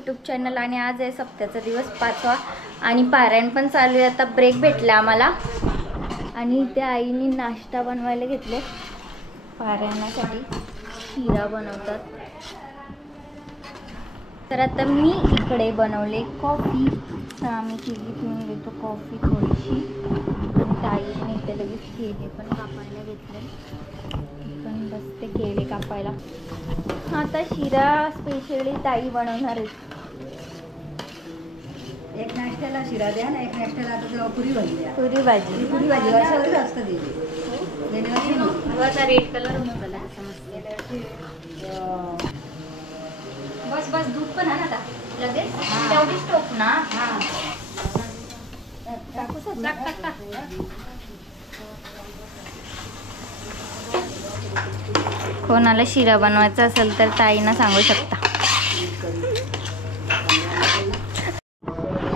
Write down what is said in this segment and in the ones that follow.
YouTube channel आणि आज आहे सप्त्याचा दिवस 5वा आणि पारायण पण चालू आहे। आता ब्रेक भेटला आम्हाला आणि इथे आईने नाश्ता बनवायला घेतले। पारायणासाठी शिरा बनवतात। तर आता मी इकडे बनवले कॉफी। आम्ही केली पिऊन घेतो कॉफी थोडीशी आणि ताईने इथे लगेच केले पण कापायला घेतले। पण बसते केले कापायला। आता शिरा स्पेशली ताई बनवणार आहे। एक नाश्त्याला शिरा द्या ना, एक नाश्त्याला आता पुरी भाजी द्या। पुरी भाजी वर्षावर असतं ते आता रेड कलर मसाला बस बस दूध पण आहे ना आता लगेच तेवढीच टोप ना। कोणाला शिरा बनवायचा असेल तर ताईंना सांगू शकता।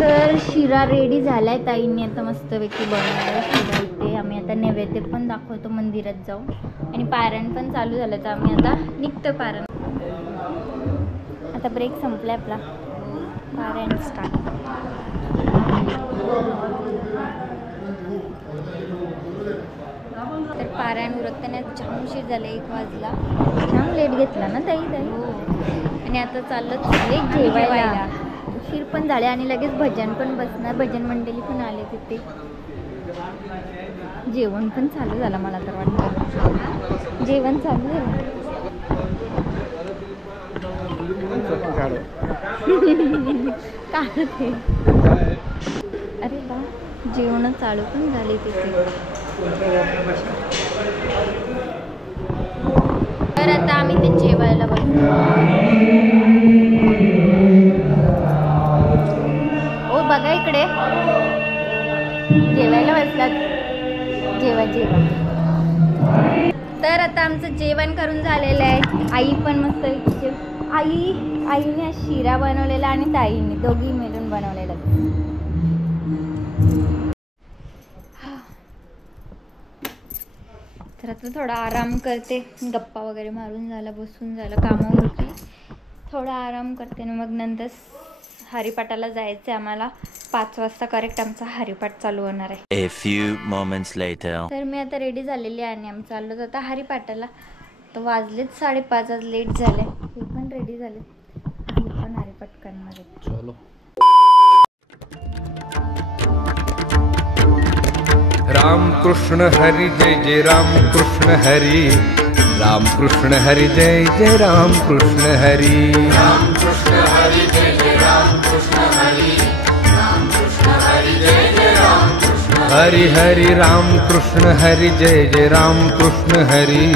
तर शिरा रेडी झालाय। ताईंनी आता मस्तपैकी बनवलाय शिरा। इथे आम्ही आता नैवेद्य पण दाखवतो मंदिरात जाऊन आणि पारायण पण चालू झालं तर आम्ही आता निघतो पारायण। आता ब्रेक संपलाय आपला, पारायण स्टार्ट। तर पारायण उरकताना जाम उशीर झाले, 1 वाजला। जाम लेट घेतला ना ताई आणि आता चाललं जेवायला। उशीर पण झाले आणि लगेच भजन पण बसणार। भजन मंडळी पण आले तिथे। जेवण पण चालू झालं, मला तर वाटतं जेवण चालू झालं। काढते अरे बा, जेवण चालू पण झाले तिथे। तर आता आम्ही ते जेवायला बसलो। ओ बघा इकडे जेवायला बसलात। जेवा जेवा। तर आता आमचं जेवण करून झालेलं आहे। आई पण मस्त आईने शिरा बनवलेला आणि ताईने दोघी मिळून बनवलेला। तर आता थोडा आराम करते, गप्पा वगैरे मारून झाला, बसून झालं कामावरती, थोडा आराम करते आणि मग नंतर हरिपाठाला जायचं आहे आम्हाला। 5 वाजता करेक्ट आमचा हरिपाठ चालू होणार आहे। A few moments later. तर मी आता रेडी झालेली आहे आणि आम्ही चाललो आता हरिपाठाला। तर वाजलेत 5:30, आज लेट झाले। हे पण रेडी झाले, मी पण हरिपाठ करणार आहे। चलो राम कृष्ण हरी जय जय राम कृष्ण हरी। राम कृष्ण हरी जय जय राम कृष्ण हरी। राम कृष्ण हरी जय जय राम कृष्ण हरी। राम कृष्ण हरी जय जय राम कृष्ण हरी। हरि राम कृष्ण हरि जय जय राम कृष्ण हरी।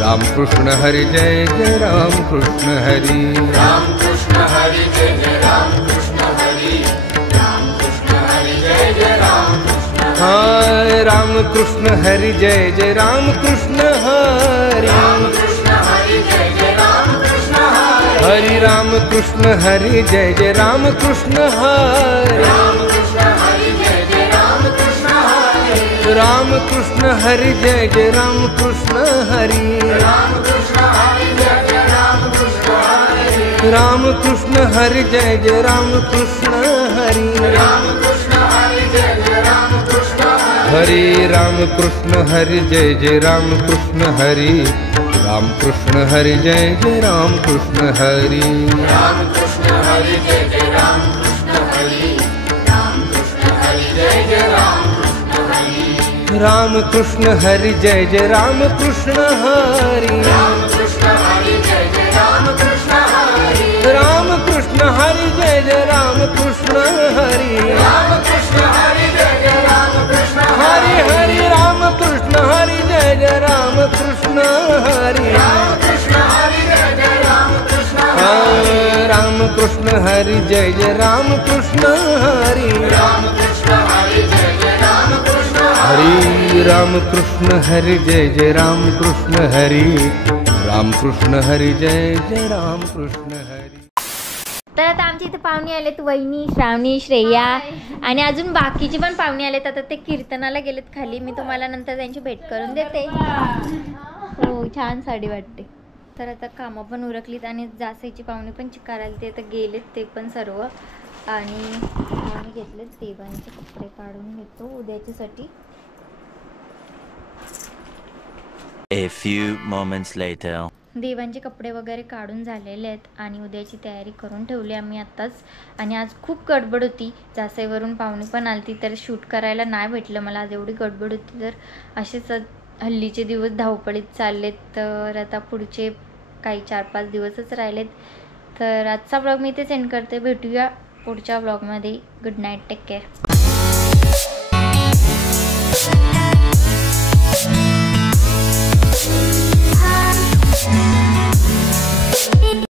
राम कृष्ण हरि जय जय राम कृष्ण हरी। राम कृष्ण हरि जय जय राम कृष्ण हरी। राम कृष्ण हरि जय जय राम कृष्ण हरि। राम कृष्ण हरि जय जय राम कृष्ण हरि। राम कृष्ण हरि जय जय राम कृष्ण हरि। हरि राम कृष्ण हरि जय जय राम कृष्ण हरि। राम कृष्ण हरि जय जय राम कृष्ण हरि। राम कृष्ण हरि जय जय राम कृष्ण हरि। राम कृष्ण हरि जय जय राम कृष्ण हरि। राम कृष्ण हरि जय जय राम कृष्ण हरि। राम कृष्ण हरि जय जय राम कृष्ण हरि। हरि राम कृष्ण हरि जय जय राम कृष्ण हरि। राम कृष्ण हरि जय जय राम कृष्ण हरि। राम कृष्ण हरि जय जय राम कृष्ण हरि। राम कृष्ण हरि जय जय राम कृष्ण हरि। राम कृष्ण हरि जय जय राम कृष्ण हरि। राम कृष्ण हरि जय जय राम कृष्ण हरि। राम कृष्ण हरि जय जय राम कृष्ण हरि। राम कृष्ण हरि जय जय राम कृष्ण हरि। हरि राम कृष्ण हरि जय जय राम कृष्ण हरि। राम कृष्ण हरि जय जय राम कृष्ण हरि। राम कृष्ण हरि जय जय राम कृष्ण हरि। राम कृष्ण हरि जय जय राम कृष्ण हरि। राम कृष्ण हरि जय जय राम कृष्ण हरि। राम कृष्ण हरि जय जय राम कृष्ण हरि। तर आता आमच्या इथे पाहुणे आलेत, वहिनी, श्रावणी, श्रेया आणि अजून बाकीचे पण पाहुणे आलेत। आता ते कीर्तनाला गेलेत खाली। मी तुम्हाला नंतर त्यांची भेट करून देते। हो छान साडी वाटते। तर आता कामं पण उरकलीत आणि जासायची पाहुणे पण चिकारायला ते आता गेलेत ते पण सर्व. आणि आम्ही घेतले देवांचे कपडे काढून घेतो उद्याच्यासाठी. A few moments later. देवांचे कपडे वगैरे काढून झालेले आहेत आणि उद्याची तयारी करून ठेवली आम्ही आत्ताच. आणि आज खूप गडबड होती, जासईवरून पाहुणे पण आलती तर शूट करायला नाही भेटलं मला. आज एवढी गडबड होती. तर असेच हल्लीचे दिवस धावपळीत चाललेत. तर आता पुढचे काही 4-5 दिवसच राहिलेत. तर आजचा ब्लॉग मी इथे सेंड करते. भेटूया पुढच्या ब्लॉगमध्ये. Good night, take care.